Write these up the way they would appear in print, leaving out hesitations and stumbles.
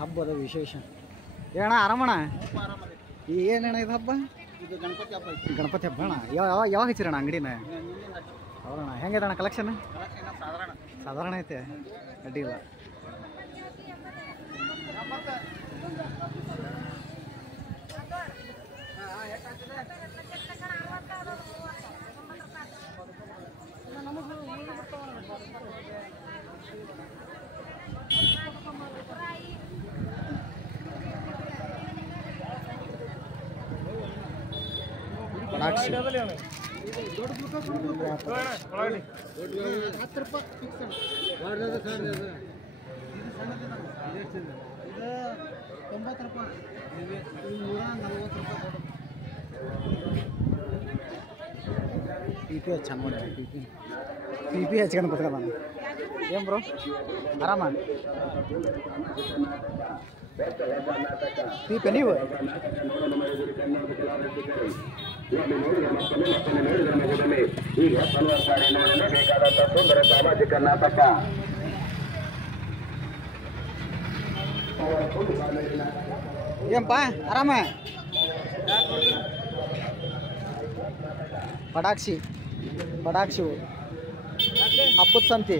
ಹಬ್ಬದ ವಿಶೇಷ ಏನಣ್ಣ ಆರಾಮಣ್ಣ ಏನಣ್ಣ ಇದು ಹಬ್ಬ ಇದು ಗಣಪತಿ ಹಬ್ಬ ಐತಿ. ಗಣಪತಿ ಹಬ್ಬ ಅಣ್ಣ ಯಾವಾಗ ಹಚ್ಚಿರಣ್ಣ ಅಂಗಡಿನ ಹೌದಣ್ಣ ಹೆಂಗೈತಣ್ಣ ಕಲೆಕ್ಷನ್ ಸಾಧಾರಣ ಸಾಧಾರಣ ಐತೆ ಅಡ್ಡಿಲ್ಲ ಪಟಾಕ್ಷಿ 10 ರೂಪಾಯಿ ಫಿಕ್ಸ್ ಇದು 90 ರೂಪಾಯಿ ಇದು 140 ರೂಪಾಯಿ ಪಿ ಪಿ ಹಚ್ಚ ನೋಡಿ ಪಿ ಪಿ ಹಚ್ಕೊಂಡು ಕೂತ್ಕೊಂಡ ನಾನು ಏನು ಬ್ರೋ ಆರಾಮ ಪಿ ಪಿ ನೀವು ಈಗ ಬೇಕಾದಂಥ ಸುಂದರ ಸಾಮಾಜಿಕ ನಾಟಕ ಏನಪ್ಪ ಆರಾಮ ಪಟಾಕ್ಷಿ ಹಬ್ಬದ ಸಂತಿ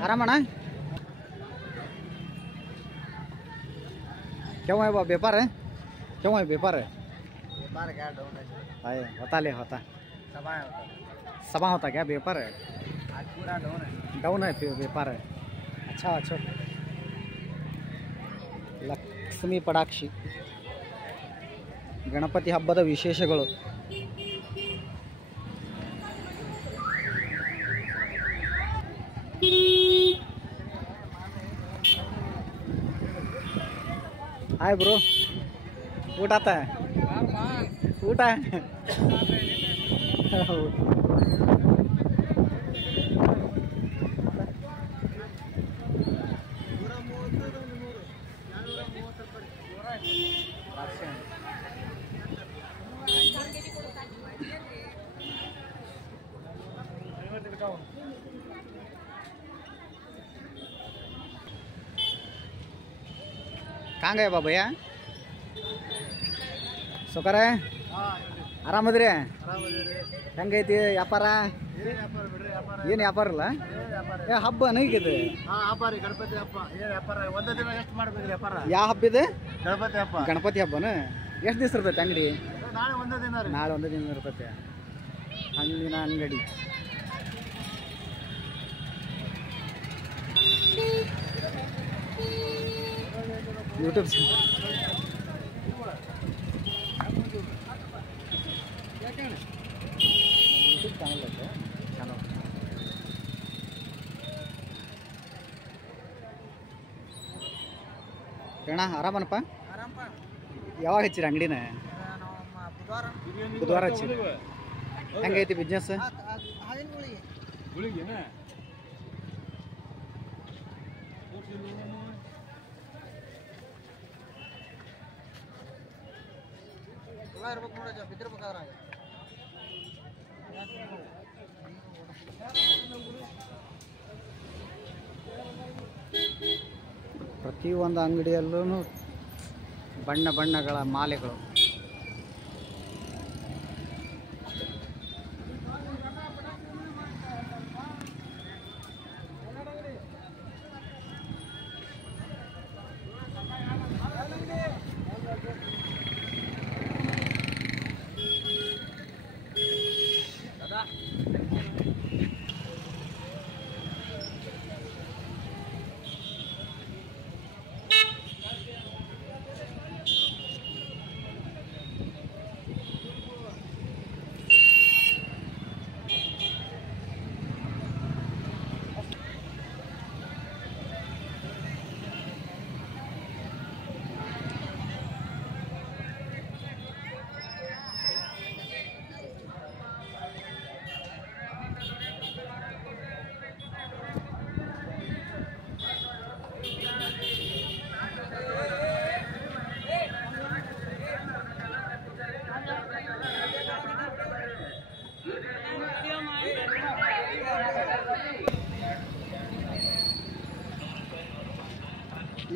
आराम है क्यों है वो व्यापार है क्यों है व्यापार है क्या डाउन है होता ले होता सभा होता क्या व्यापार है आज पूरा डाउन है व्यापार है अच्छा ಲಕ್ಷ್ಮೀ ಪಟಾಕ್ಷಿ ಗಣಪತಿ ಹಬ್ಬದ ವಿಶೇಷಗಳು हाय ब्रो ऊट आता है ऊट है कहाँ गए बा भैया सुकर है ಆರಾಮದ್ರಿ ಹೆಂಗೈತಿ ವ್ಯಾಪಾರ ಏನು ವ್ಯಾಪಾರ ಇಲ್ಲ ಹಬ್ಬ ನೈಗಿದೆ ಗಣಪತಿ ಹಬ್ಬ ವ್ಯಾಪಾರ ಒಂದೇ ದಿನ ಎಷ್ಟು ಮಾಡ್ಬೇಕು ವ್ಯಾಪಾರ ಯಾವ ಹಬ್ಬ ಇದೆ ಗಣಪತಿ ಹಬ್ಬ ಎಷ್ಟು ದಿವಸ ಇರ್ತೈತೆ ಅಂಗಡಿ ನಾಳೆ ಒಂದೇ ದಿನ ಇರ್ತೈತೆ ಹಣ್ಣಿನ ಅಂಗಡಿ ಯೂಟ್ಯೂಬ್ ಚಾನಲ್ ಐತೆ ಚಾನಲ್ ಅಣ್ಣ ಆರಾಮನಪ್ಪ ಯಾವಾಗ ಹಚ್ಚಿರ ಅಂಗಡಿನ ಬುಧವಾರ ಹಚ್ಚಿರಿ ಹೆಂಗೈತಿ ಬಿಸ್ನೆಸ್ ಪ್ರತಿಯೊಂದು ಅಂಗಡಿಯಲ್ಲೂ ಬಣ್ಣ ಬಣ್ಣಗಳ ಮಾಲೆಗಳು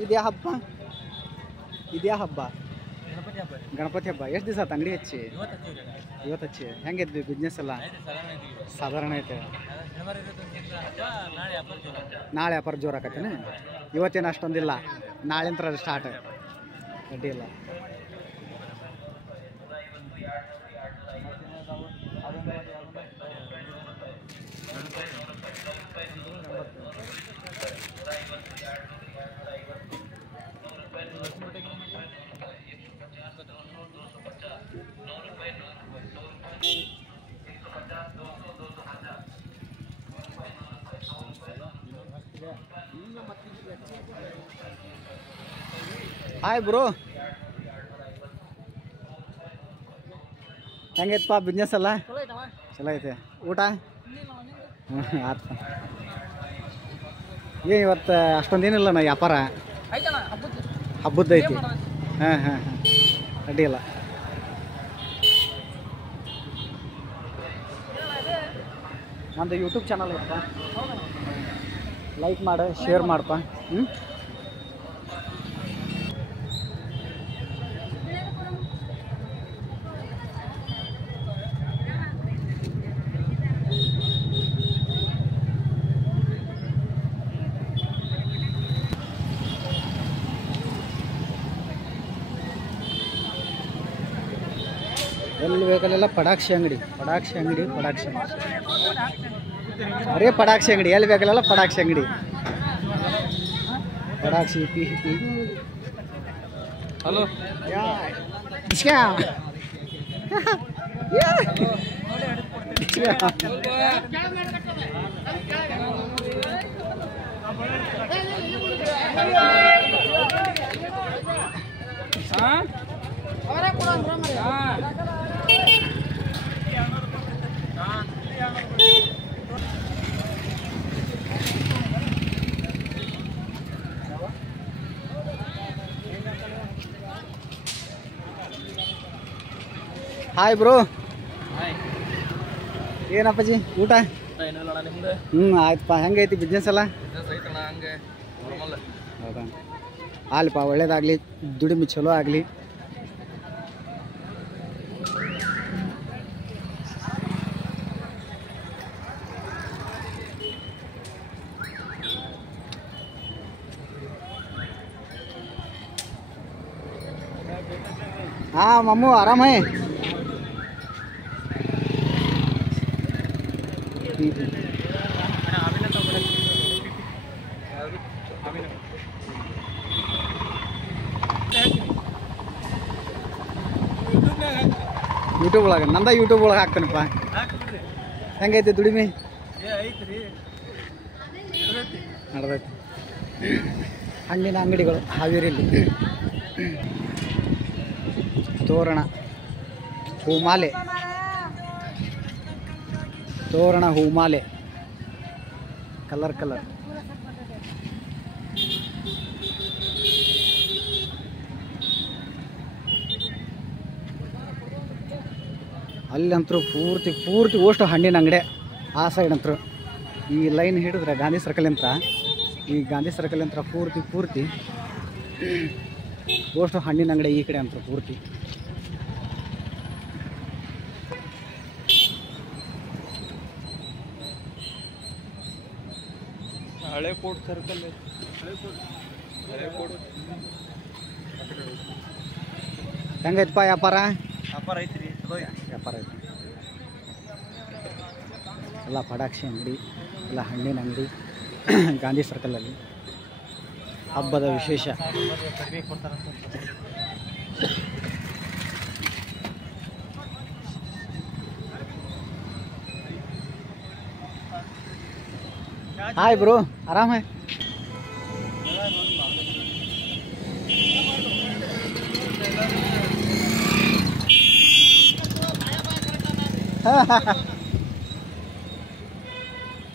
ಇದ್ಯಾ ಹಬ್ಬ ಗಣಪತಿ ಹಬ್ಬ ಎಷ್ಟು ದಿವಸ ಆಯ್ತು ಅಂಗಡಿ ಹಚ್ಚಿ? ಇವತ್ತು ಹಚ್ಚಿ. ಹೆಂಗೈತಿ ಬಿಸ್ನೆಸ್ ಎಲ್ಲ? ಸಾಧಾರಣ ಐತೆ. ನಾಳೆ ವ್ಯಾಪಾರ ಜೋರು ಆಕತ್ತೇನೆ. ಇವತ್ತೇನು ಅಷ್ಟೊಂದಿಲ್ಲ, ನಾಳೆಂತ್ರ ಸ್ಟಾರ್ಟ್ ಅಡ್ಡಿ ಇಲ್ಲ. ಹಾಯ್ ಬ್ರೋ, ಹೆಂಗೈತಪ್ಪ ಬಿಸ್ನೆಸ್ ಎಲ್ಲ? ಚಲೋ ಐತೆ. ಊಟ ಆಯ್ತು. ಇವತ್ತು ಅಷ್ಟೊಂದೇನಿಲ್ಲ ನಾ ವ್ಯಾಪಾರ, ಹಬ್ಬದ್ದೈತಿ. ಹಾಂ ಹಾಂ ಹಾಂ, ಅಡ್ಡಿಲ್ಲ. ನಂದು ಯೂಟ್ಯೂಬ್ ಚಾನಲ್ ಐತಪ್ಪ, ಲೈಕ್ ಮಾಡು, ಶೇರ್ ಮಾಡಪ್ಪ. ಎಲ್ಲಿ ಬೇಕಲ್ಲೆಲ್ಲ ಪಟಾಕ್ಷಿ ಅಂಗಡಿ. ಅರೇ ಪಟಾಕ್ಷಿ ಅಂಗಡಿ, ಎಲ್ಲಿ ಬೇಕಲ್ಲ ಪಟಾಕ್ಷಿ ಅಂಗಡಿ. ಪಟಾಕ್ಷಿ ಪಿ ಹಲೋ ಹಾಯ್ ಬ್ರೋ. ಏನಪ್ಪಾಜಿ ಊಟ? ಆಯ್ತಪ್ಪ. ಹೆಂಗೈತಿ ಬಿಸ್ನೆಸ್ ಎಲ್ಲ? ಹೌದಾ, ಆಲ್ಪಾ ಒಳ್ಳೇದಾಗಲಿ, ದುಡಿಮೆ ಚಲೋ ಆಗಲಿ. हाँ मामू आराम है? ಯೂಟ್ಯೂಬ್ ಒಳಗೆ ನಂದ ಯೂಟ್ಯೂಬ್ ಒಳಗೆ ಹಾಕ್ತಾನಪ್ಪ. ಹೆಂಗೈತಿ ದುಡಿಮೆ? ನಡೆದೈತಿ. ಹಣ್ಣಿನ ಅಂಗಡಿಗಳು ಹಾವೇರಿಯಲ್ಲಿ. ತೋರಣ ಹೂಮಾಲೆ, ತೋರಣ ಹೂಮಾಲೆ ಕಲರ್ ಕಲರ್. ಅಲ್ಲಂತರೂ ಪೂರ್ತಿ ಅಷ್ಟು ಹಣ್ಣಿನ ಅಂಗಡಿ. ಆ ಸೈಡ್ ಅಂತರೂ ಈ ಲೈನ್ ಹಿಡಿದ್ರೆ ಗಾಂಧಿ ಸರ್ಕಲ್ ಅಂತ, ಈ ಗಾಂಧಿ ಸರ್ಕಲ್ ಅಂತ ಪೂರ್ತಿ ಅಷ್ಟು ಹಣ್ಣಿನ ಅಂಗಡಿ ಈ ಕಡೆ ಅಂತ ಪೂರ್ತಿ. ಹಳೆ ಕೋಟ್ ಸರ್ಕಲ್ ಹೆಂಗೈತಪ್ಪ ವ್ಯಾಪಾರ? ಐತ್ರಿ, ವ್ಯಾಪಾರ ಐತಿ. ಎಲ್ಲ ಪಟಾಕ್ಷಿ ಅಂಗಡಿ, ಎಲ್ಲ ಹಣ್ಣಿನ ಅಂಗಡಿ ಗಾಂಧಿ ಸರ್ಕಲಲ್ಲಿ. ಹಬ್ಬದ ವಿಶೇಷ. हाय ब्रो, आराम है?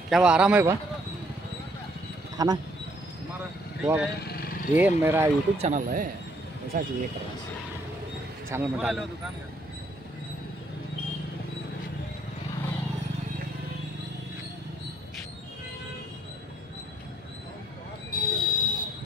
क्या वो आराम है बा? खाना हुआ बा? ये मेरा यूट्यूब चैनल है, ऐसा चीज़ कर रहा हूँ, चैनल में डाल